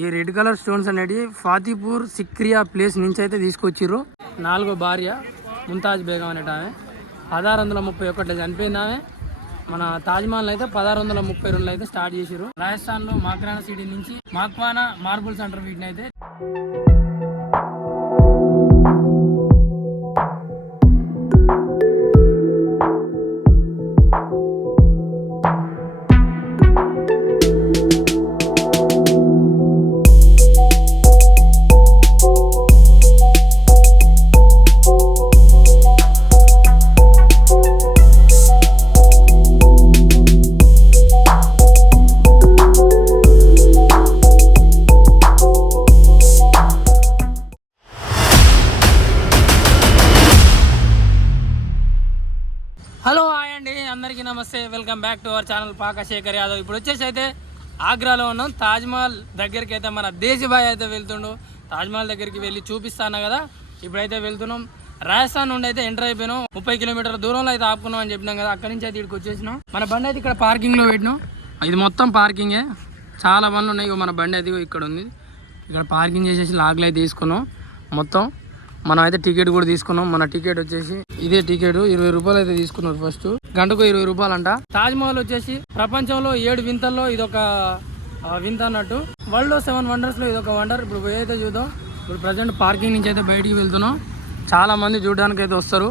ఈ red colour stones అనేది Fatehpur సిక్రియా place నుంచి అయితే తీసుకొచ్చిర్రు. నాలుగో భార్య ముంతాజ్ బేగం అనేట ఆమె. పదహారు వందల ముప్పై ఒకటిలో చనిపోయింది ఆమె. మన తాజ్మహల్ అయితే పదహారు వందల ముప్పై రెండులో అయితే స్టార్ట్ చేసిర్రు. రాజస్థాన్లో మాక్రానా సిటీ నుంచి మాక్వానా మార్బుల్ సెంటర్ వీటిని అయితే welcome back to our channel Paka Shekhar Yadav. ఇప్పుడు వచ్చేసి అయితే ఆగ్రాలో ఉన్నాం. తాజ్మహల్ దగ్గరికి అయితే మన దేశీబాయ్ అయితే వెళ్తుండు. తాజ్మహల్ దగ్గరికి వెళ్ళి చూపిస్తాను కదా? ఇప్పుడైతే వెళ్తున్నాం. రాజస్థాన్ నుండి అయితే ఎంటర్ అయిపోయినాం. ముప్పై కిలోమీటర్ల దూరంలో అయితే ఆపుకున్నాం అని చెప్పినాం కదా. అక్కడి నుంచి అయితే ఇక్కడికి వచ్చేసినాం. మన బండి అయితే ఇక్కడ పార్కింగ్లో పెట్టినాం. ఇది మొత్తం పార్కింగే. చాలా బండ్లు ఉన్నాయి. మన బండి అయితే ఇక్కడ ఉంది. ఇక్కడ పార్కింగ్ చేసేసి లాగ్లు అయితే తీసుకున్నాం. మొత్తం మనం అయితే టికెట్ కూడా తీసుకున్నాం. మన టికెట్ వచ్చేసి ఇదే టికెట్. ఇరవై రూపాయలు అయితే తీసుకున్నారు ఫస్ట్ గంటకు ఇరవై రూపాయలు అంట తాజ్మహల్ వచ్చేసి ప్రపంచంలో ఏడు వింతల్లో ఇదొక వింత అన్నట్టు. వరల్డ్లో సెవెన్ వండర్స్లో ఇదొక వండర్. ఇప్పుడు పోయైతే చూద్దాం. ఇప్పుడు ప్రజెంట్ పార్కింగ్ నుంచి అయితే బయటికి వెళ్తున్నాం. చాలా మంది చూడడానికి అయితే వస్తారు.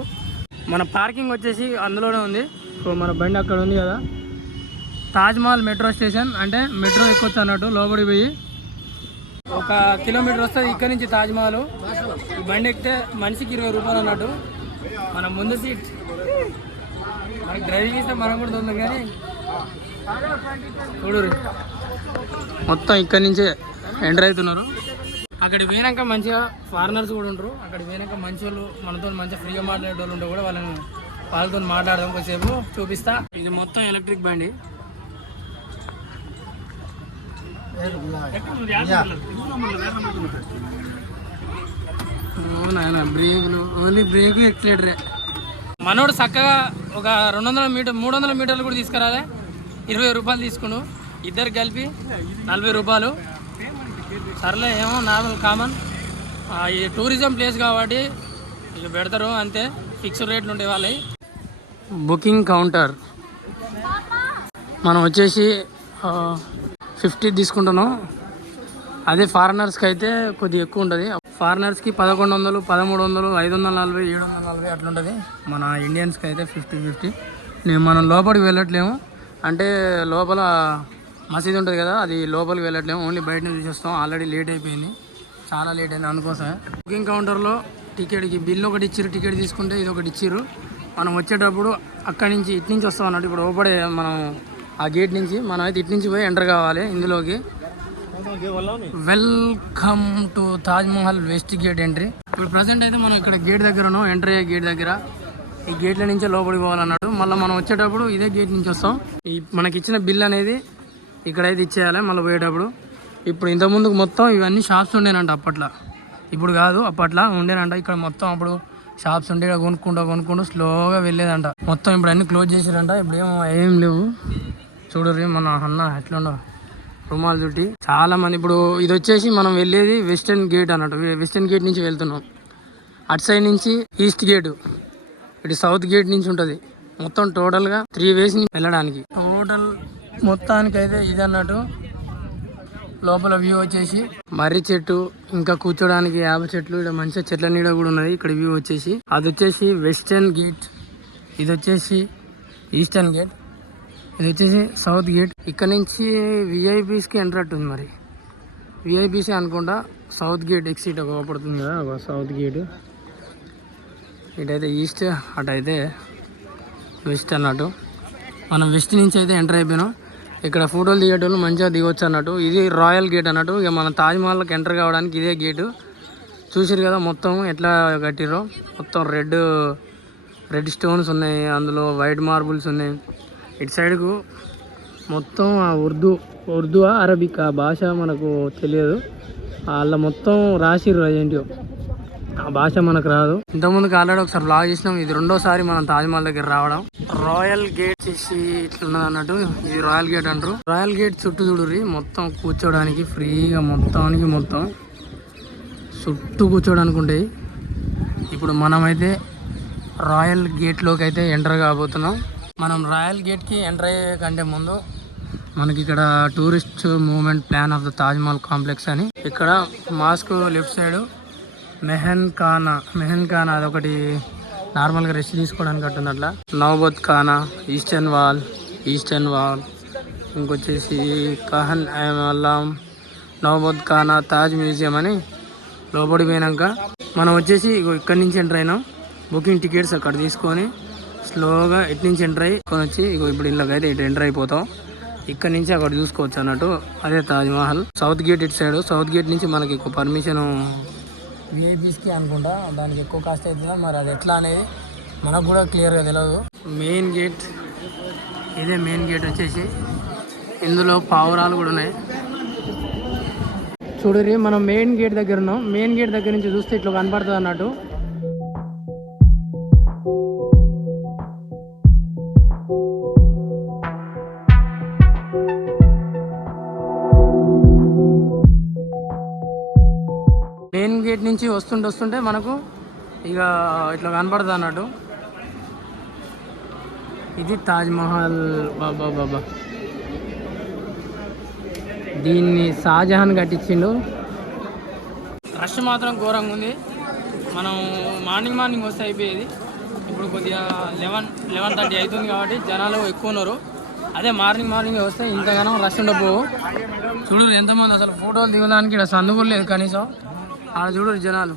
మన పార్కింగ్ వచ్చేసి అందులోనే ఉంది. సో మన బండి అక్కడ ఉంది కదా. Taj Mahal metro station. అంటే మెట్రో ఎక్కొచ్చు అన్నట్టు లోపలికి పోయి. ఒక కిలోమీటర్ వస్తుంది ఇక్కడ నుంచి తాజ్మహల్ బండి ఎక్కితే మనిషికి ఇరవై రూపాయలు అన్నట్టు. మన ముందు సీట్. మనకి డ్రైవింగ్ ఇస్తే మనం కూడా తొందర కానీ చూడరు. మొత్తం ఇక్కడ నుంచే ఎంటర్ అవుతున్నారు. అక్కడ పోయినాక మంచిగా ఫారినర్స్ కూడా ఉంటారు అక్కడ పోయినాక మంచి వాళ్ళు మనతో మంచిగా ఫ్రీగా మాట్లాడే వాళ్ళు ఉంటారు కూడా వాళ్ళని వాళ్ళతో మాట్లాడదాం కొంచెంసేపు చూపిస్తా. ఇది మొత్తం ఎలక్ట్రిక్ బండి. అవునా బ్రేకులు ఓన్లీ బ్రేక్ ఎక్సలేటరే మనోడు చక్కగా ఒక రెండు వందల మీటర్ మూడు వందల మీటర్లు కూడా తీసుకురాలే. ఇరవై రూపాయలు తీసుకుండు ఇద్దరు కలిపి నలభై రూపాయలు. సర్లే ఏమో నార్మల్ కామన్. ఈ టూరిజం ప్లేస్ కాబట్టి ఇక పెడతారు అంతే. ఫిక్స్డ్ రేట్లు ఉండే వాళ్ళవి బుకింగ్ కౌంటర్. మనం వచ్చేసి ఫిఫ్టీ తీసుకుంటున్నాం. అదే ఫారినర్స్కి అయితే కొద్దిగా ఎక్కువ ఉంటుంది. ఫారినర్స్కి పదకొండు వందలు పదమూడు వందలు ఐదు వందల నలభై ఏడు వందల నలభై అట్లుంటుంది మన ఇండియన్స్కి అయితే ఫిఫ్టీ ఫిఫ్టీ. నేను మనం లోపలికి వెళ్ళట్లేము. అంటే లోపల మసీద్ ఉంటుంది కదా అది లోపలికి వెళ్ళట్లేము. ఓన్లీ బయటనే చూస్తాం ఆల్రెడీ లేట్ అయిపోయింది. చాలా లేట్ అయింది అందుకోసమే. బుకింగ్ కౌంటర్లో టికెట్కి బిల్లు ఒకటి ఇచ్చారు టికెట్ తీసుకుంటే ఇది ఒకటి ఇచ్చారు మనం వచ్చేటప్పుడు అక్కడి నుంచి ఇటు నుంచి వస్తాం అన్నట్టు ఇప్పుడు లోపడే మనం ఆ గేట్ నుంచి మనం అయితే ఇటు నుంచి పోయి ఎంటర్ కావాలి ఇందులోకి. Welcome to Taj Mahal west gate entry ఇప్పుడు ప్రజెంట్ అయితే మనం ఇక్కడ గేట్ దగ్గర ఉన్నాం ఎంటర్ అయ్యే గేట్ దగ్గర. ఈ గేట్ల నుంచే లోపలికి పోవాలన్నాడు. మళ్ళీ మనం వచ్చేటప్పుడు ఇదే గేట్ నుంచి వస్తాం. ఈ మనకి ఇచ్చిన బిల్ అనేది ఇక్కడైతే ఇచ్చేయాలి మళ్ళీ పోయేటప్పుడు. ఇప్పుడు ఇంతకుముందుకు మొత్తం ఇవన్నీ షాప్స్ ఉండేనంట అప్పట్లో. ఇప్పుడు కాదు అప్పట్లో ఉండేనంట. ఇక్కడ మొత్తం అప్పుడు షాప్స్ ఉండే కొనుక్కుంటూ కొనుక్కుంటూ స్లోగా వెళ్ళేదంట. మొత్తం ఇప్పుడు అన్ని క్లోజ్ చేసారంట. ఇప్పుడు ఏం ఏం లేవు. చూడరు మన అన్న ఎట్లుండో. రుమాలు చుట్టి చాలా మంది ఇప్పుడు ఇది వచ్చేసి మనం వెళ్ళేది వెస్టర్న్ గేట్ అన్నట్టు. వెస్టర్న్ గేట్ నుంచి వెళ్తున్నాం. అటు సైడ్ నుంచి ఈస్ట్ గేట్. ఇటు సౌత్ గేట్ నుంచి ఉంటుంది. మొత్తం టోటల్గా త్రీ వేస్ వెళ్ళడానికి. టోటల్ మొత్తానికి అయితే ఇది అన్నట్టు. లోపల వ్యూ వచ్చేసి మర్రి చెట్టు ఇంకా కూర్చోడానికి యాప చెట్లు ఇక్కడ మంచిగా చెట్ల నీడ కూడా ఉన్నది ఇక్కడ వ్యూ వచ్చేసి. అది వచ్చేసి వెస్టర్న్ గేట్. ఇది వచ్చేసి ఈస్టర్న్ గేట్. ఇది వచ్చేసి సౌత్ గేట్. ఇక్కడ నుంచి విఐపీస్కి ఎంటర్ అట్టుంది మరి. విఐపీసీ అనుకుంటా సౌత్ గేట్ ఎక్సిట్ ఒక పడుతుంది కదా ఒక సౌత్ గేట్. ఇటైతే ఈస్ట్ అటైతే వెస్ట్ అన్నట్టు. మనం వెస్ట్ నుంచి అయితే ఎంటర్ అయిపోయినాం. ఇక్కడ ఫోటోలు దిగేటోళ్ళు మంచిగా దిగొచ్చు అన్నట్టు. ఇది రాయల్ గేట్ అన్నట్టు. ఇక మన తాజ్మహల్కి ఎంటర్ కావడానికి ఇదే గేటు. చూసారు కదా మొత్తం ఎట్లా కట్టిరో మొత్తం రెడ్ రెడ్ స్టోన్స్ ఉన్నాయి అందులో వైట్ మార్బుల్స్ ఉన్నాయి. ఇటు సైడ్కు మొత్తం ఆ ఉర్దూ ఉర్దూ అరబిక్ ఆ భాష మనకు తెలియదు. వాళ్ళ మొత్తం రాసిర్రు ఏంటో ఆ భాష మనకు రాదు. ఇంతకుముందుకు ఆల్రెడీ ఒకసారి బ్లాగ్ చేసినాం. ఇది రెండోసారి మనం తాజ్మహల్ దగ్గర రావడం. రాయల్ గేట్ చేసి ఇట్లున్నది అన్నట్టు ఇది రాయల్ గేట్ అంటారు. రాయల్ గేట్ చుట్టూ చూడుర్రి. మొత్తం కూర్చోడానికి ఫ్రీగా మొత్తానికి మొత్తం చుట్టూ కూర్చోడానికి ఉంటాయి. ఇప్పుడు మనమైతే రాయల్ గేట్లోకి అయితే ఎంటర్ కాబోతున్నాం. మనం రాయల్ గేట్కి ఎంటర్ అయ్యే కంటే ముందు మనకి ఇక్కడ tourist movement plan of the Taj Mahal complex అని. ఇక్కడ మాస్క్ లెఫ్ట్ సైడ్ మెహన్ ఖానా మెహన్ ఖానా అదొకటి నార్మల్గా రెస్ట్ తీసుకోవడానికి అట్టుంది అట్లా. నవబత్ ఖానా ఈస్టర్న్ వాల్ ఈస్టర్న్ వాల్ ఇంకొచ్చేసి కహన్ అల్లాం నవబత్ ఖానా తాజ్ మ్యూజియం అని లోపలికి పోయినాక మనం వచ్చేసి ఇక్కడి నుంచి ఎంటర్ అయినాం. బుకింగ్ టికెట్స్ అక్కడ తీసుకొని స్లోగా ఇటు నుంచి ఎంటర్ అయ్యి కొని వచ్చి ఇగో ఇప్పుడు ఇళ్ళకి అయితే ఇటు ఎంటర్ అయిపోతాం. ఇక్కడ నుంచి అక్కడ చూసుకోవచ్చు అన్నట్టు. అదే తాజ్ మహల్. సౌత్ గేట్ ఇటు సైడ్. సౌత్ గేట్ నుంచి మనకి ఎక్కువ పర్మిషన్ విఐపీస్కి అనుకుంటా. దానికి ఎక్కువ కాస్ట్ అవుతుందా? మరి అది ఎట్లా అనేది మనకు కూడా క్లియర్గా తెలియదు మెయిన్ గేట్ ఇదే మెయిన్ గేట్ వచ్చేసి ఇందులో పావురాలు కూడా ఉన్నాయి. చూడరి మనం మెయిన్ గేట్ దగ్గర ఉన్నాం. మెయిన్ గేట్ దగ్గర నుంచి చూస్తే ఇట్లా కనపడుతుంది అన్నట్టు. గేట్ నుంచి వస్తుంటే వస్తుంటే మనకు ఇక ఇట్లా కనబడదు అన్నట్టు. ఇది తాజ్మహల్ బాబా బాబా దీన్ని షాజహాన్ కట్టించిండు. రష్ మాత్రం ఘోరంగా ఉంది. మనం మార్నింగ్ మార్నింగ్ వస్తే అయిపోయేది. ఇప్పుడు కొద్దిగా లెవెన్ లెవెన్ థర్టీ అవుతుంది కాబట్టి జనాలు ఎక్కువ ఉన్నారు. అదే మార్నింగ్ మార్నింగ్ వస్తే ఇంతగానో రష్ ఉండబో చూడు ఎంతమంది అసలు ఫోటోలు దిగడానికి ఇక్కడ సందు లేదు కనీసం. ఆడ చూడు జనాలు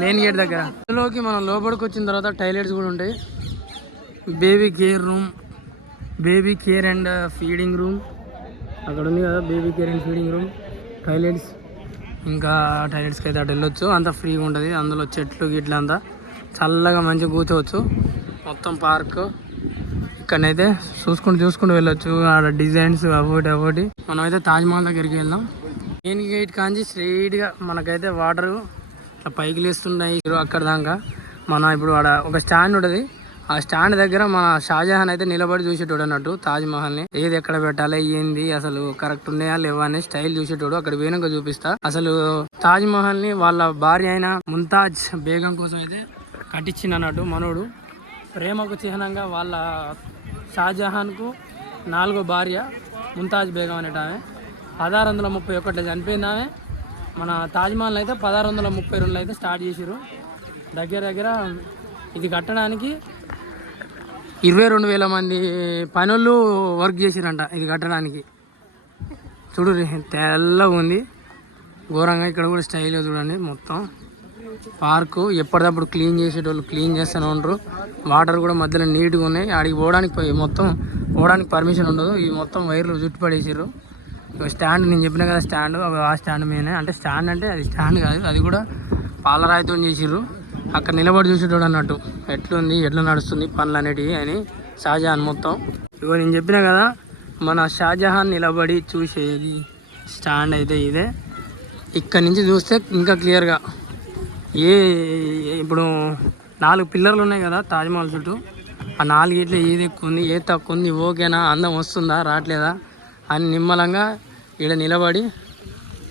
మెయిన్ గేట్ దగ్గర. ఇందులోకి మనం లోపలికి వచ్చిన తర్వాత టాయిలెట్స్ కూడా ఉంటాయి. Baby care room baby care and feeding room అక్కడ ఉంది కదా baby care and feeding room toilets ఇంకా టాయిలెట్స్కి అయితే అటు వెళ్ళొచ్చు. అంతా ఫ్రీగా ఉంటుంది. అందులో చెట్లు గిట్లు అంతా చల్లగా మంచిగా కూర్చోవచ్చు. మొత్తం పార్క్ ఇక్కడనైతే చూసుకుంటూ చూసుకుంటూ వెళ్ళొచ్చు. ఆడ డిజైన్స్ అవోటి అవోటి మనమైతే తాజ్మహల్ దగ్గరికి వెళ్దాం. మెయిన్ గేట్ కాంచి స్ట్రైట్గా మనకైతే వాటర్ ఇట్లా పైకి లేస్తున్నాయి. అక్కడ దాకా మనం ఇప్పుడు ఆడ ఒక స్టాండ్ ఉంటుంది. ఆ స్టాండ్ దగ్గర మన షాజహాన్ అయితే నిలబడి చూసేటోడు అన్నట్టు తాజ్ ఏది ఎక్కడ పెట్టాలి ఏంది అసలు కరెక్ట్ ఉన్నాయా లేవా అనే స్టైల్ చూసేటోడు. అక్కడ పోయినాక చూపిస్తా. అసలు తాజ్ వాళ్ళ భార్య అయిన ముంతాజ్ బేగం కోసం అయితే కట్టించింది అన్నట్టు మనోడు. ప్రేమకు చిహ్నంగా వాళ్ళ షాజహాన్కు నాలుగో భార్య ముంతాజ్ బేగం అనేట పదహారు వందల ముప్పై ఒకటి చనిపోయిందామే. మన తాజ్మహల్ అయితే పదహారు వందల ముప్పై రెండులో అయితే స్టార్ట్ చేసిరు దగ్గర దగ్గర ఇది కట్టడానికి ఇరవై రెండు వేల మంది పనులు వర్క్ చేసిరంట ఇది కట్టడానికి. చూడు తెల్లగా ఉంది. ఘోరంగా ఇక్కడ కూడా స్టైల్ చూడండి మొత్తం. పార్కు ఎప్పటికప్పుడు క్లీన్ చేసేటోళ్ళు క్లీన్ చేస్తూనే ఉండరు. వాటర్ కూడా మధ్యలో నీట్గా ఉన్నాయి. ఆడికి పోవడానికి పోయి మొత్తం పోవడానికి పర్మిషన్ ఉండదు. ఈ మొత్తం వైర్లు చుట్టుపడేసారు స్టాండ్ నేను చెప్పిన కదా స్టాండ్ ఆ స్టాండ్ మీదనే. అంటే స్టాండ్ అంటే అది స్టాండ్ కాదు అది కూడా పాలరాయితో చేసిర్రు. అక్కడ నిలబడి చూసేటోడు అన్నట్టు. ఎట్లుంది ఎట్లా నడుస్తుంది పనులు అనేటివి అని షాజహాన్ మొత్తం. ఇగో నేను చెప్పిన కదా మన షాజహాన్ నిలబడి చూసేది స్టాండ్ అయితే ఇదే. ఇక్కడ నుంచి చూస్తే ఇంకా క్లియర్గా. ఏ ఇప్పుడు నాలుగు పిల్లర్లు ఉన్నాయి కదా తాజ్మహల్ చుట్టూ. ఆ నాలుగిట్లో ఏది ఎక్కువ ఉంది ఏది తక్కువ ఉంది ఓకేనా అందం వస్తుందా రావట్లేదా అని నిమ్మలంగా ఈడ నిలబడి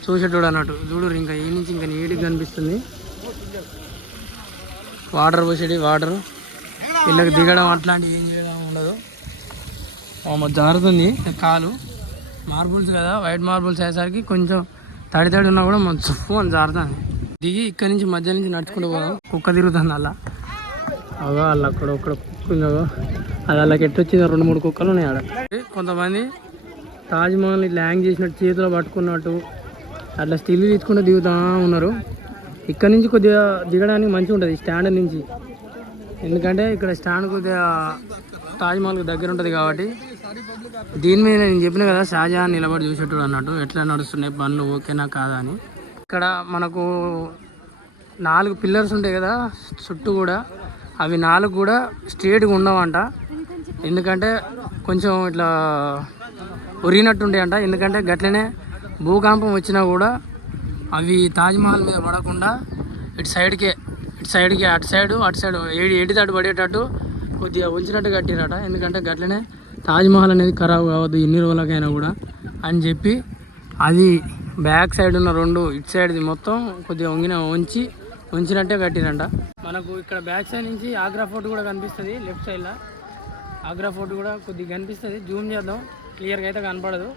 చూసేటోడు అన్నట్టు. చూడు ఇంకా ఈ నుంచి ఇంకా నీట్గా కనిపిస్తుంది. వాటర్ పోసేటి వాటర్. ఇళ్ళకి దిగడం అట్లాంటివి ఏం చేయడం ఉండదు. జారుతుంది కాలు. మార్బుల్స్ కదా వైట్ మార్బుల్స్ అయ్యేసరికి కొంచెం తడి తడి ఉన్నా కూడా మన చుఫ్ఫు అని జారుతుంది. దిగి ఇక్కడి నుంచి మధ్య నుంచి నడుచుకుంటూ పోదాం. కుక్క తిరుగుతుంది అలా. అవో అలా అక్కడ ఒక్కడ కుక్క ఉంది అది అలా ఎట్టొచ్చింది రెండు మూడు కుక్కలు ఉన్నాయి ఆడ. కొంతమంది తాజ్మహల్ ల్యాంగ్ చేసినట్టు చేతిలో పట్టుకున్నట్టు అట్లా స్టిల్ తీసుకుంటూ దిగుతా ఉన్నారు. ఇక్కడ నుంచి కొద్దిగా దిగడానికి మంచిగా ఉంటుంది స్టాండ్ నుంచి. ఎందుకంటే ఇక్కడ స్టాండ్ కొద్దిగా తాజ్మహల్కి దగ్గర ఉంటుంది కాబట్టి. దీని మీద నేను చెప్పిన కదా షాజహాన్ నిలబడి చూసేటోడు అన్నట్టు ఎట్లా నడుస్తున్నాయి పనులు ఓకేనా కాదా అని. ఇక్కడ మనకు నాలుగు పిల్లర్స్ ఉంటాయి కదా చుట్టూ కూడా. అవి నాలుగు కూడా స్ట్రేట్గా ఉండవంట. ఎందుకంటే కొంచెం ఇట్లా ఉరిగినట్టుండే అంట ఎందుకంటే గట్లనే భూకంపం వచ్చినా కూడా అవి తాజ్మహల్ మీద పడకుండా ఇటు సైడ్కే ఇటు సైడ్కి అటు సైడు అటు సైడు ఏడి ఏడి దాటి పడేటట్టు కొద్దిగా ఉంచినట్టు కట్టిరట. ఎందుకంటే గట్లనే తాజ్మహల్ అనేది ఖరాబ్ కావద్దు ఎన్ని రోజులకైనా కూడా అని చెప్పి అది బ్యాక్ సైడ్ ఉన్న రెండు ఇటు సైడ్ది మొత్తం కొద్దిగా వంగిన ఉంచి ఉంచినట్టే కట్టిరంట. మనకు ఇక్కడ బ్యాక్ సైడ్ నుంచి ఆగ్రా ఫోర్ట్ కూడా కనిపిస్తుంది లెఫ్ట్ సైడ్లో. ఆగ్రా ఫోర్ట్ కూడా కొద్దిగా కనిపిస్తుంది. జూమ్ చేద్దాం. క్లియర్గా అయితే కనపడదు.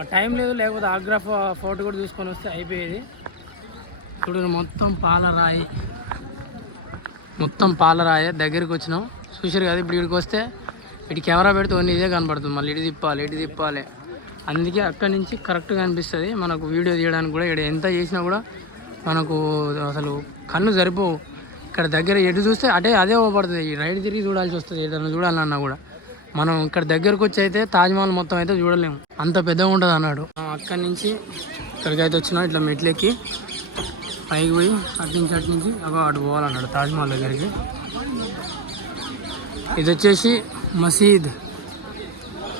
టైం లేదు లేకపోతే ఆగ్రా ఫో- కూడా చూసుకొని వస్తే అయిపోయేది. ఇప్పుడు మొత్తం పాలరాయి. మొత్తం పాలరాయి దగ్గరికి వచ్చినాం. చూసారు కదా ఇప్పుడు ఇక్కడికి వస్తే ఇటు కెమెరా పెడితే ఓన్లీ ఇదే కనపడుతుంది. మళ్ళీ ఇటు తిప్పాలి ఇటు తిప్పాలి. అందుకే అక్కడి నుంచి కరెక్ట్గా అనిపిస్తుంది మనకు వీడియో తీయడానికి కూడా ఇక్కడ ఎంత చేసినా కూడా మనకు అసలు కన్ను సరిపోవు. ఇక్కడ దగ్గర ఎటు చూస్తే అటే అదే పడుతుంది. ఈ రైట్ తిరిగి చూడాల్సి వస్తుంది. ఏదైనా చూడాలన్నా కూడా. మనం ఇక్కడ దగ్గరకు వచ్చి అయితే తాజ్మహల్ మొత్తం అయితే చూడలేము. అంత పెద్దగా ఉంటుంది అన్నాడు. అక్కడి నుంచి ఇక్కడికి అయితే వచ్చినా ఇట్లా మెట్లెక్కి. పైకి పోయి అటు నుంచి అటు నుంచి అగో అటు పోవాలన్నాడు తాజ్మహల్ దగ్గరికి. ఇది వచ్చేసి మసీద్.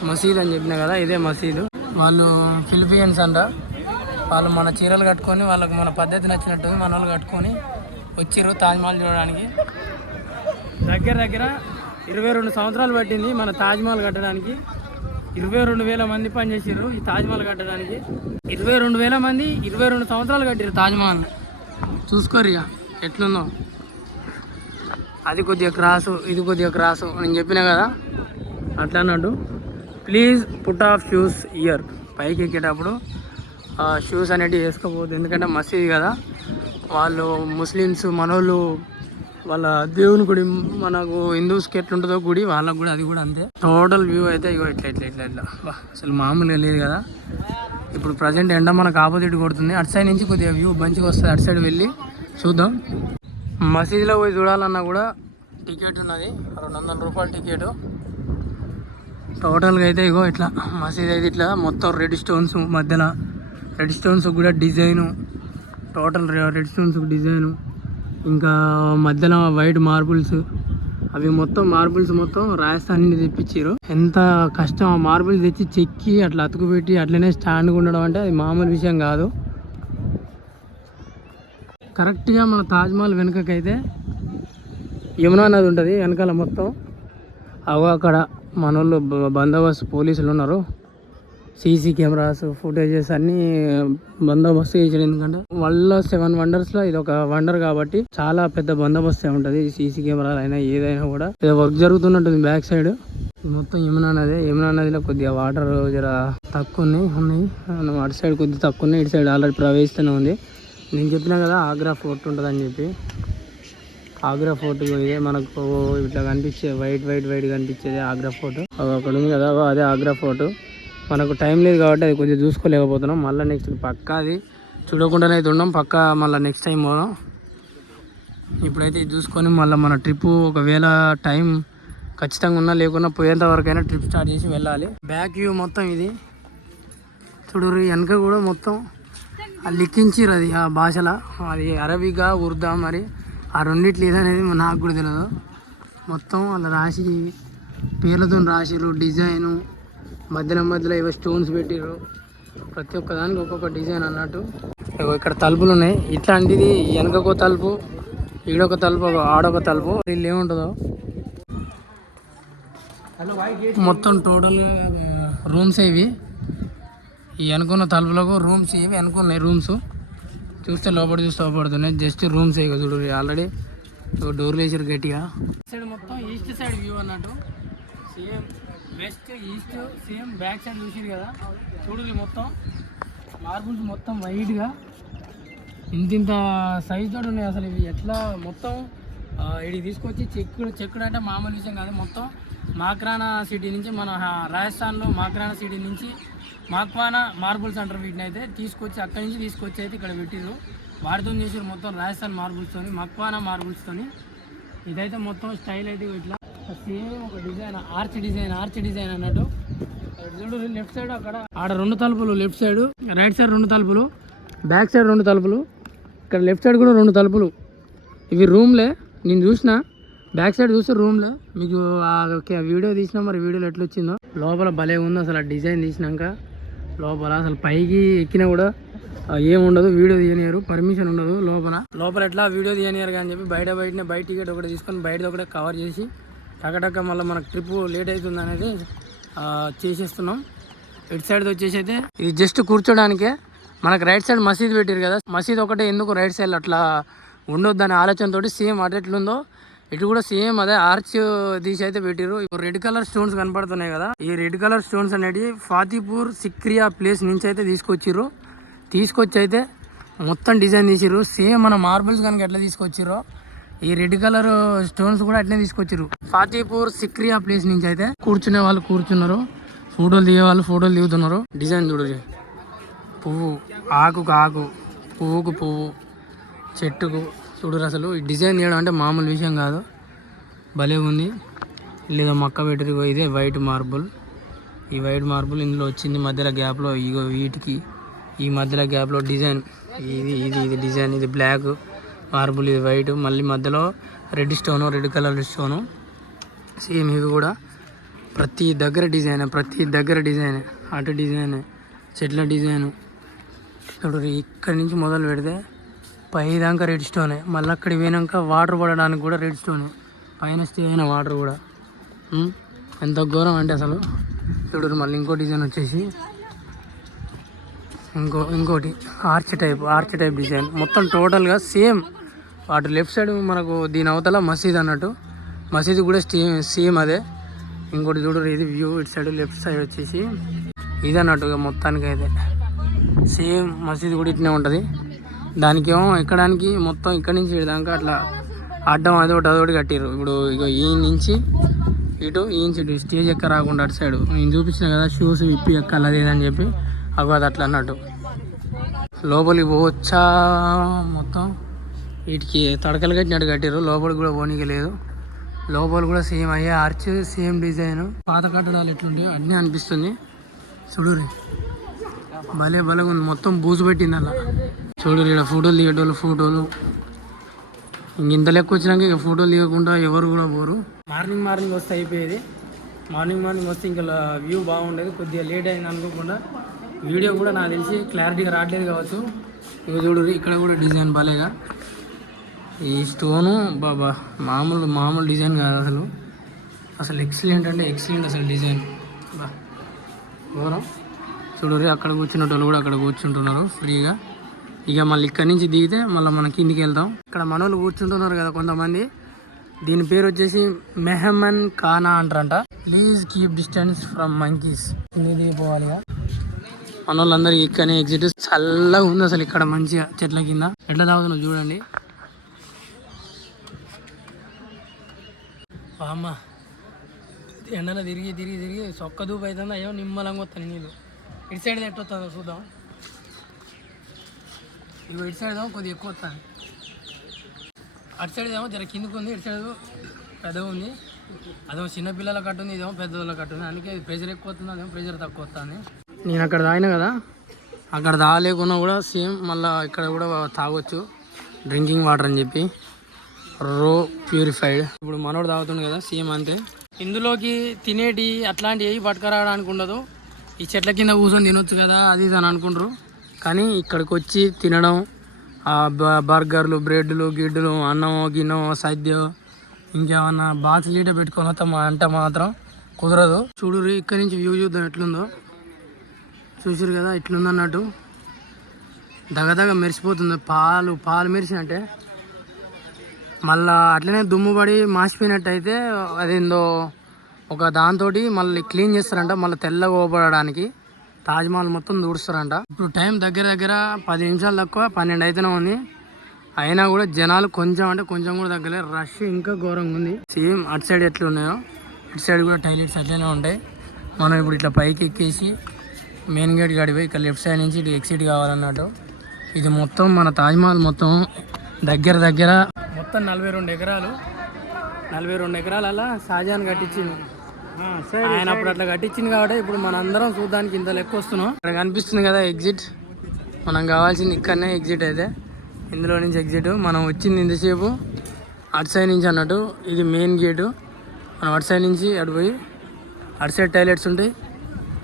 మసీద్ అని చెప్పిన కదా ఇదే మసీదు. వాళ్ళు ఫిలిపియన్స్ అంట. వాళ్ళు మన చీరలు కట్టుకొని వాళ్ళకి మన పద్ధతి నచ్చినట్టు మన వాళ్ళు కట్టుకొని వచ్చిర్రు తాజ్మహల్ చూడడానికి. దగ్గర దగ్గర ఇరవై రెండు సంవత్సరాలు పట్టింది మన తాజ్మహల్ కట్టడానికి. ఇరవై రెండు వేల మంది పనిచేసారు ఈ తాజ్మహల్ కట్టడానికి. ఇరవై రెండు వేల మంది ఇరవై రెండు సంవత్సరాలు కట్టారు తాజ్మహల్ చూసుకోరు ఇక ఎట్లుందో. అది కొద్దిగా క్రాసు ఇది కొద్దిగా క్రాసు నేను చెప్పిన కదా అట్లా అన్నట్టు. Please put off shoes here. పైకి ఎక్కేటప్పుడు షూస్ అనేటివి వేసుకోపోదు ఎందుకంటే మసీద్ కదా. వాళ్ళు ముస్లిమ్స్ మనోళ్ళు వాళ్ళ దేవుని గుడి మనకు హిందూస్కి ఎట్లుంటుందో గుడి వాళ్ళకు కూడా అది కూడా అంతే. టోటల్ వ్యూ అయితే ఇగో ఇట్లా ఇట్లా ఇట్లా ఇట్లా. అసలు మామూలుగా లేదు కదా. ఇప్పుడు ప్రజెంట్ ఎండ మనకు ఆపోజిట్ కొడుతుంది. అటు సైడ్ నుంచి కొద్దిగా వ్యూ మంచిగా వస్తుంది. అటు సైడ్ వెళ్ళి చూద్దాం. మసీదులో పోయి చూడాలన్నా కూడా టికెట్ ఉన్నది. రెండు వందల రూపాయల టికెట్ టోటల్గా అయితే ఇగో ఇట్లా మసీద్ అయితే ఇట్లా మొత్తం రెడ్ స్టోన్స్ మధ్యలో. రెడ్ స్టోన్స్ కూడా design total red stones design ఇంకా మధ్యలో వైట్ మార్బుల్స్ అవి మొత్తం మార్బుల్స్ మొత్తం రాజస్థాన్ నుండి తెప్పించారు ఎంత కష్టం ఆ మార్బుల్స్ తెచ్చి చెక్కి అట్లా అతుకు పెట్టి అట్లనే స్టాండ్గా ఉండడం అంటే అది మామూలు విషయం కాదు. కరెక్ట్గా మన తాజ్మహల్ వెనుకకైతే యమునా నది ఉంటుంది వెనకాల మొత్తం. అవో అక్కడ మన వాళ్ళు బందోబస్తు పోలీసులు ఉన్నారు. సీసీ కెమెరాస్ ఫుటేజెస్ అన్ని బందోబస్తు చేసారు ఎందుకంటే వల్ల సెవెన్ వండర్స్లో ఇది ఒక వండర్ కాబట్టి చాలా పెద్ద బందోబస్తే ఉంటుంది సీసీ కెమెరాలు అయినా ఏదైనా కూడా. ఏదో వర్క్ జరుగుతున్నట్టుంది బ్యాక్ సైడ్. మొత్తం యమునా నది యమునా నదిలో కొద్దిగా వాటర్ జర తక్కువ ఉన్నాయి. ఉన్నాయి మనం అటు సైడ్ కొద్దిగా తక్కువ ఉన్నాయి ఇటు సైడ్ ఆల్రెడీ ప్రవేశిస్తూనే ఉంది. నేను చెప్పినా కదా ఆగ్రా ఫోర్ట్ ఉంటుందని చెప్పి. ఆగ్రా ఫోర్ట్ ఇదే మనకు ఇట్లా కనిపించే వైట్ వైట్ వైట్ కనిపించేది ఆగ్రా ఫోర్ట్. అక్కడ ఉంది కదా అదే ఆగ్రా ఫోర్ట్. మనకు టైం లేదు కాబట్టి అది కొంచెం చూసుకోలేకపోతున్నాం. మళ్ళీ నెక్స్ట్ పక్కా అది చూడకుండానే అయితే ఉన్నాం పక్కా మళ్ళీ నెక్స్ట్ టైం పోదాం. ఇప్పుడైతే ఇది చూసుకొని మళ్ళీ మన ట్రిప్ ఒకవేళ టైం ఖచ్చితంగా ఉన్నా లేకున్నా పోయేంత వరకైనా ట్రిప్ స్టార్ట్ చేసి వెళ్ళాలి. బ్యాక్ వ్యూ మొత్తం ఇది. చూడరు వెనక కూడా మొత్తం ఆ అది ఆ భాషలో. అది అరబిగా ఉర్దా మరి ఆ రెండిట్లు ఏదనేది నాకు కూడా తెలియదు మొత్తం అలా రాసి పేర్లతో రాసిరు డిజైను మధ్యలో మధ్యలో ఏవో స్టోన్స్ పెట్టిర్రు. ప్రతి ఒక్క దానికి ఒక్కొక్క డిజైన్ అన్నట్టు. ఇక్కడ తలుపులు ఉన్నాయి. ఇట్లాంటిది వెనకకో తలుపు ఈడొక తలుపు ఆడొక తలుపు. వీళ్ళు ఏముంటుందో? మొత్తం టోటల్ రూమ్స్ ఇవి. ఈ అనుకున్న తలుపులకు రూమ్స్ ఇవి అనుకున్నాయి రూమ్స్ చూస్తే లోపల చూస్తే లోపడుతున్నాయి. జస్ట్ రూమ్స్ ఇక చూడు ఆల్రెడీ డోర్లు వేసారు గట్టిగా. సైడ్ మొత్తం ఈస్ట్ సైడ్ వ్యూ అన్నట్టు. Same west east same back side చూసారు కదా. చూడు మొత్తం. మార్బుల్స్ మొత్తం వైట్గా ఇంత ఇంత సైజ్ తోటి ఉన్నాయి అసలు ఇవి. ఎట్లా మొత్తం ఇవి తీసుకొచ్చి చెక్కుడు చెక్కుడు అంటే మామూలు విషయం కాదు మొత్తం. మాక్రానా సిటీ నుంచి మన రాజస్థాన్లో మాక్రానా సిటీ నుంచి మాక్వానా మార్బుల్స్ అంటారు వీటిని అయితే. తీసుకొచ్చి అక్కడి నుంచి తీసుకొచ్చి అయితే ఇక్కడ పెట్టిరు వాటితో చేసారు మొత్తం రాజస్థాన్ మార్బుల్స్తోని మక్వానా మార్బుల్స్తోని ఇదైతే మొత్తం స్టైల్ అయితే ఇట్లా. సేమ్ ఒక design arch design arch design అన్నట్టు. చూడు లెఫ్ట్ సైడ్ అక్కడ. ఆడ రెండు తలుపులు లెఫ్ట్ సైడ్ రైట్ సైడ్ రెండు తలుపులు బ్యాక్ సైడ్ రెండు తలుపులు ఇక్కడ లెఫ్ట్ సైడ్ కూడా రెండు తలుపులు. ఇవి రూమ్లే నేను చూసిన బ్యాక్ సైడ్ చూస్తే రూమ్లే మీకు ఆ వీడియో తీసినా మరి వీడియోలో ఎట్లా వచ్చిందో. లోపల భలే ఉంది అసలు ఆ డిజైన్ తీసినాక. లోపల అసలు పైకి ఎక్కినా కూడా ఏముండదు వీడియో తీయనియరు. పర్మిషన్ ఉండదు లోపల. లోపల ఎట్లా వీడియో తీయనియరు అని చెప్పి బయట బయటనే బయట టికెట్ ఒకటి తీసుకొని బయట ఒకటి కవర్ చేసి టకటక మళ్ళీ మనకు ట్రిప్ లేట్ అవుతుంది అనేది చేసేస్తున్నాం. ఇటు సైడ్ వచ్చేసి అయితే ఇది జస్ట్ కూర్చోడానికే మనకు రైట్ సైడ్ మసీద్ పెట్టారు కదా. మసీద్ ఒకటే ఎందుకు రైట్ సైడ్ అట్లా ఉండొద్దు అనే ఆలోచనతోటి సేమ్ అటు ఎట్లుందో ఇటు కూడా సేమ్ అదే ఆర్చ్ తీసి అయితే పెట్టారు. ఇప్పుడు రెడ్ కలర్ స్టోన్స్ కనపడుతున్నాయి కదా. ఈ రెడ్ కలర్ స్టోన్స్ అనేవి ఫాతిపూర్ సిక్రియా ప్లేస్ నుంచి అయితే తీసుకొచ్చిర్రు. తీసుకొచ్చి అయితే మొత్తం డిజైన్ తీసిర్రు. సేమ్ మన మార్బుల్స్ కనుక ఎట్లా తీసుకొచ్చిర్రో ఈ రెడ్ కలర్ స్టోన్స్ కూడా అట్నే తీసుకొచ్చిర్రు. ఫాతిపూర్ సిక్రియా ప్లేస్ నుంచి అయితే కూర్చునే వాళ్ళు కూర్చున్నారు. ఫోటోలు దిగే వాళ్ళు ఫోటోలు దిగుతున్నారు. డిజైన్ చూడు పువ్వు ఆకుకు ఆకు పువ్వుకు పువ్వు చెట్టుకు. చూడరు అసలు ఈ డిజైన్ చేయడం అంటే మామూలు విషయం కాదు. భలే ఉంది. లేదా మక్క పెట్టరు ఇదే వైట్ మార్బుల్. ఈ వైట్ మార్బుల్ ఇందులో వచ్చింది మధ్యలో గ్యాప్లో ఇగో వీటికి ఈ మధ్యలో గ్యాప్లో డిజైన్. ఇది ఇది ఇది డిజైన్ ఇది బ్లాక్. మార్బుల్ ఇది వైట్. మళ్ళీ మధ్యలో red stone red colour stone. Same ఇవి కూడా. ప్రతి దగ్గర డిజైన్ ప్రతి దగ్గర డిజైన్. అటు డిజైన్ చెట్ల డిజైన్. చూడు ఇక్కడి నుంచి మొదలు పెడితే పై దాకా రెడ్ స్టోనే. మళ్ళీ అక్కడికి పోయినాక వాటర్ పడడానికి కూడా రెడ్ స్టోనే. పైన స్టే అయిన వాటర్ కూడా. ఎంత ఘోరం అంటే అసలు. చూడు మళ్ళీ ఇంకో డిజైన్ వచ్చేసి ఇంకో ఇంకోటి. Arch type arch type design. మొత్తం టోటల్గా సేమ్. అటు లెఫ్ట్ సైడ్ మనకు దీని అవతల మసీద్ అన్నట్టు. మసీద్ కూడా సేమ్ సేమ్ అదే. ఇంకోటి చూడరు ఇది వ్యూ ఇటు సైడ్ లెఫ్ట్ సైడ్ వచ్చేసి ఇది అన్నట్టుగా మొత్తానికి అయితే సేమ్ మసీద్ కూడా ఇట్నే ఉంటుంది. దానికేమో ఎక్కడానికి మొత్తం ఇక్కడి నుంచి దాకా అట్లా అడ్డం అది ఒకటి అదొకటి కట్టారు ఇప్పుడు ఇక ఈ నుంచి ఇటు ఈ నుంచి ఇటు స్టేజ్ ఎక్క రాకుండా అటు సైడు. నేను చూపించిన కదా షూస్ విప్పి ఎక్కాలి అది అని చెప్పి. అవి అది అట్లా అన్నట్టు. లోపలికి పోవచ్చా మొత్తం? వీటికి తడకలు కట్టినట్టు కట్టారు లోపల కూడా పోనీకి లేదు. లోపల కూడా సేమ్ అయ్యే ఆర్చ్ సేమ్ డిజైన్ పాత కట్టడాలు ఎట్లుంటాయో అన్నీ అనిపిస్తుంది. చూడురి భలే భలే ఉంది మొత్తం బూజు పెట్టింది అలా చూడు ఇక్కడ ఫోటోలు దిగేటోళ్ళు ఫోటోలు ఇంక ఇంత లెక్క వచ్చినాక ఇక ఫోటోలు దిగకుండా ఎవరు కూడా పోరు. మార్నింగ్ మార్నింగ్ వస్తే అయిపోయేది. మార్నింగ్ మార్నింగ్ వస్తే ఇంకా వ్యూ బాగుండేది. కొద్దిగా లేట్ అయింది అనుకోకుండా వీడియో కూడా నాకు తెలిసి క్లారిటీగా రావట్లేదు కావచ్చు. ఇక చూడు ఇక్కడ కూడా డిజైన్ భలేగా. ఈ స్టోను బాబా మామూలు మామూలు డిజైన్ కాదు అసలు. అసలు ఎక్సలెంట్ అంటే ఎక్సలెంట్ అసలు డిజైన్. బా ఘోరం. చూడరు అక్కడ కూర్చున్న వాళ్ళు కూడా అక్కడ కూర్చుంటున్నారు ఫ్రీగా. ఇక మళ్ళీ ఇక్కడి నుంచి దిగితే మళ్ళీ మన కిందికి వెళ్తాం ఇక్కడ మనోళ్ళు కూర్చుంటున్నారు కదా కొంతమంది. దీని పేరు వచ్చేసి మెహమన్ ఖానా అంటారంట. Please keep distance from monkeys దిగిపోవాలి దిగిపోవాలిగా మన వాళ్ళందరూ ఇక్కడనే ఎగ్జిట్ చల్లగా ఉంది అసలు ఇక్కడ మంచిగా చెట్ల కింద. ఎట్లా తాగుతున్నావు చూడండి. అమ్మ ఎండలో తిరిగి తిరిగి తిరిగి సొక్క దూపు అవుతుంది అయ్యో నిమ్మలంగా వస్తాను నీళ్ళు. ఇటు సైడ్ ఎట్టు చూద్దాం. ఇవి ఇటు సైడ్ ఏమో కొద్దిగా ఎక్కువ వస్తాను అటు సైడ్ ఏమో జర కిందకు ఉంది ఇటు సైడ్ పెద్దగా ఉంది. అదేమో చిన్నపిల్లల కట్టు ఉంది ఇదేమో పెద్దవాళ్ళ కట్టు ఉంది. అందుకే ప్రెషర్ ఎక్కువ వస్తుంది అదేమో ప్రెషర్ తక్కువ వస్తుంది నేను అక్కడ తాగినా కదా అక్కడ తాగలేకున్నా కూడా సేమ్ మళ్ళీ ఇక్కడ కూడా తాగొచ్చు. డ్రింకింగ్ వాటర్ అని చెప్పి. రో ప్యూరిఫైడ్. ఇప్పుడు మనోడు తాగుతుంది కదా సేమ్ అంతే. ఇందులోకి తినేటి అట్లాంటివి ఏవి పట్టుకురావడానికి ఉండదు. ఈ చెట్ల కింద కూర్చొని తినొచ్చు కదా అది ఇది అని అనుకుంటారు. కానీ ఇక్కడికి వచ్చి తినడం బర్గర్లు బ్రెడ్లు గిడ్డులు అన్నమో గిన్నమో సద్యో ఇంకేమన్నా బాత్ లీట పెట్టుకొని మా అంటే మాత్రం కుదరదు. చూడురు ఇక్కడి నుంచి వ్యూ చూద్దాం ఎట్లుందో. చూసారు కదా ఇట్లుందన్నట్టు. దగదగ మెరిసిపోతుంది. పాలు పాలు మెరిసినట్టే. మళ్ళా అట్లనే దుమ్ము పడి మాసిపోయినట్టు అయితే అదేందో ఒక దాంతో మళ్ళీ క్లీన్ చేస్తారంట మళ్ళీ తెల్లగా ఓపడడానికి తాజ్మహల్ మొత్తం దూడుస్తారంట. ఇప్పుడు టైం దగ్గర దగ్గర పది నిమిషాలు తక్కువ పన్నెండు అయితేనే ఉంది. అయినా కూడా జనాలు కొంచెం అంటే కొంచెం కూడా తగ్గలే రష్ ఇంకా ఘోరంగా ఉంది. సేమ్ అటు సైడ్ ఎట్లా ఉన్నాయో ఇటు సైడ్ కూడా టైలెట్స్ అట్లనే ఉంటాయి. మనం ఇప్పుడు ఇట్లా పైకి ఎక్కేసి మెయిన్ గేట్ గడిపోయి ఇక్కడ లెఫ్ట్ సైడ్ నుంచి ఇటు ఎక్సిట్ కావాలన్నట్టు. ఇది మొత్తం మన తాజ్మహల్ మొత్తం దగ్గర దగ్గర మొత్తం నలభై రెండు ఎకరాలు. నలభై రెండు ఎకరాలలో షాజహాన్ కట్టించింది ఆయన అప్పుడు అట్లా కట్టించింది కాబట్టి ఇప్పుడు మన అందరం చూడడానికి ఇంత లెక్క వస్తున్నాం. ఇక్కడ కనిపిస్తుంది కదా ఎగ్జిట్. మనం కావాల్సింది ఇక్కడనే ఎగ్జిట్ అయితే. ఇందులో నుంచి ఎగ్జిట్. మనం వచ్చింది ఇంతసేపు అటు సైడ్ నుంచి అన్నట్టు ఇది మెయిన్ గేటు. మనం అటు సైడ్ నుంచి అటు పోయి అటు సైడ్ టాయిలెట్స్ ఉంటాయి.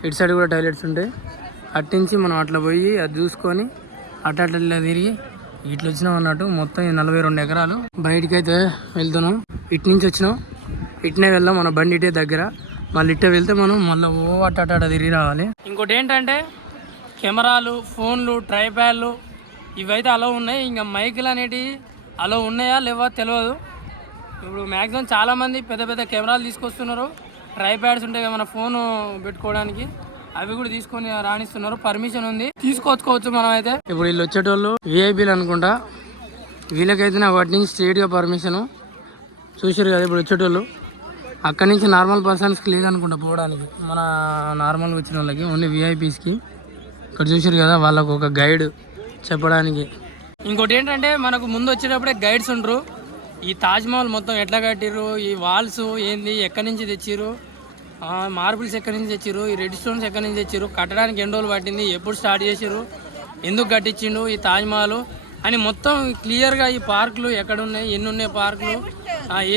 ఇటు సైడ్ కూడా టాయిలెట్స్ ఉంటాయి. అటు నుంచి మనం అట్లా పోయి అది చూసుకొని అటు అటు ఇలా తిరిగి ఇట్లా వచ్చినాం అన్నట్టు మొత్తం నలభై రెండు ఎకరాలు బయటికి అయితే వెళ్తున్నాం. ఇటు నుంచి వచ్చినాం. ఇట్నే వెళ్దాం మన బండి ఇటే దగ్గర. మళ్ళీ ఇట్టే వెళ్తే మనం మళ్ళీ ఓ అట్ట అట్ట తిరిగి రావాలి. ఇంకోటి ఏంటంటే కెమెరాలు ఫోన్లు ట్రైప్యాడ్లు ఇవైతే అలో ఉన్నాయి. ఇంకా మైకులు అనేటివి అలో ఉన్నాయా లేవా తెలియదు ఇప్పుడు మ్యాక్సిమం చాలామంది పెద్ద పెద్ద కెమెరాలు తీసుకొస్తున్నారు. ట్రైప్యాడ్స్ ఉంటాయి కదా మన ఫోన్ పెట్టుకోవడానికి. అవి కూడా తీసుకొని రాణిస్తున్నారు. పర్మిషన్ ఉంది. తీసుకొచ్చుకోవచ్చు మనం అయితే ఇప్పుడు వీళ్ళు వచ్చేటోళ్ళు విఐబీలు అనుకుంటా. వీళ్ళకైతే నా వాటి నుంచి స్ట్రేట్గా పర్మిషన్ చూసారు కదా ఇప్పుడు వచ్చేటోళ్ళు. అక్కడి నుంచి నార్మల్ పర్సన్స్కి లేదనుకుంటా పోవడానికి. మన నార్మల్గా వచ్చిన వాళ్ళకి ఓన్లీ విఐపీస్కి ఇక్కడ చూసారు కదా వాళ్ళకు ఒక గైడ్ చెప్పడానికి. ఇంకోటి ఏంటంటే మనకు ముందు వచ్చేటప్పుడే గైడ్స్ ఉండరు. ఈ తాజ్మహల్ మొత్తం ఎట్లా కట్టిర్రు? ఈ వాల్స్ ఏంది? ఎక్కడి నుంచి తెచ్చిర్రు? మార్బుల్స్ ఎక్కడి నుంచి తెచ్చారు ఈ రెడ్ స్టోన్స్ ఎక్కడి నుంచి తెచ్చారు కట్టడానికి ఎన్ని రోజులు పట్టింది? ఎప్పుడు స్టార్ట్ చేసిర్రు? ఎందుకు కట్టించిండు? ఈ తాజ్మహల్? అని మొత్తం క్లియర్గా ఈ పార్కులు ఎక్కడున్నాయి? ఎన్ని ఉన్నాయి పార్కులు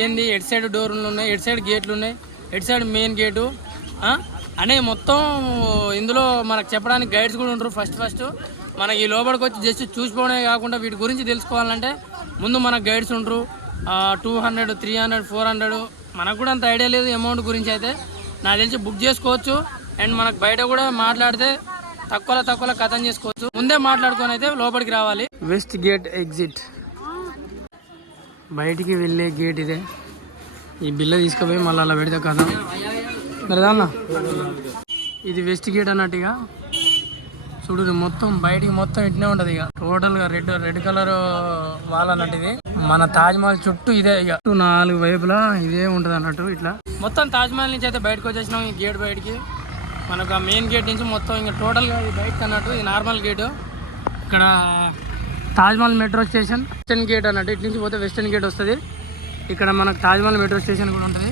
ఏంది? ఎడ్ సైడ్ డోర్లు ఉన్నాయి? ఎడ్ సైడ్ గేట్లు ఉన్నాయి? ఎడ్ సైడ్ మెయిన్ గేటు? అనే మొత్తం ఇందులో మనకు చెప్పడానికి గైడ్స్ కూడా ఉంటారు ఫస్ట్ ఫస్ట్. మనకి ఈ లోపలికి వచ్చి జస్ట్ చూసిపోవడమే కాకుండా వీటి గురించి తెలుసుకోవాలంటే ముందు మనకు గైడ్స్ ఉంటారు two hundred three hundred four hundred. మనకు కూడా అంత ఐడియా లేదు అమౌంట్ గురించి అయితే. నాకు తెలిసి బుక్ చేసుకోవచ్చు. అండ్ మనకు బయట కూడా మాట్లాడితే తక్కువలో తక్కువలో కథం చేసుకోవచ్చు. ముందే మాట్లాడుకొని అయితే లోపలికి రావాలి. వెస్ట్ గేట్ ఎగ్జిట్ బయటికి వెళ్ళే గేట్ ఇదే. ఈ బిల్ల తీసుకుపోయి మళ్ళీ అలా పెడితే కథ. మరి ఇది వెస్ట్ గేట్ అన్నట్టుగా? చూడు మొత్తం బయటికి మొత్తం ఇట్నే ఉంటది ఇక. టోటల్గా రెడ్ రెడ్ కలర్ వాల్ అన్నట్టు ఇది. మన తాజ్ మహల్ చుట్టూ ఇదే ఇక. చుట్టూ నాలుగు వైపులా ఇదే ఉంటది అన్నట్టు ఇట్లా. మొత్తం తాజ్ మహల్ నుంచి అయితే బయటకు వచ్చేసినాం ఈ గేట్ బయటికి. మనకు ఆ మెయిన్ గేట్ నుంచి మొత్తం ఇంకా టోటల్గా ఇది బయటకు అన్నట్టు ఇది నార్మల్ గేటు ఇక్కడ Taj Mahal metro station western gate అన్నట్టు ఇటు నుంచి పోతే వెస్టర్న్ గేట్ వస్తుంది. ఇక్కడ మనకు తాజ్మహల్ మెట్రో స్టేషన్ కూడా ఉంటుంది.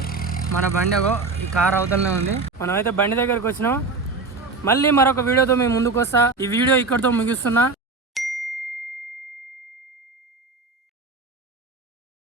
మన బండి ఈ కార్ అవతలనే ఉంది. మనమైతే బండి దగ్గరకు వచ్చినాం. మళ్ళీ మరొక వీడియోతో మేము ముందుకు వస్తా ఈ వీడియో ఇక్కడితో ముగిస్తున్నా.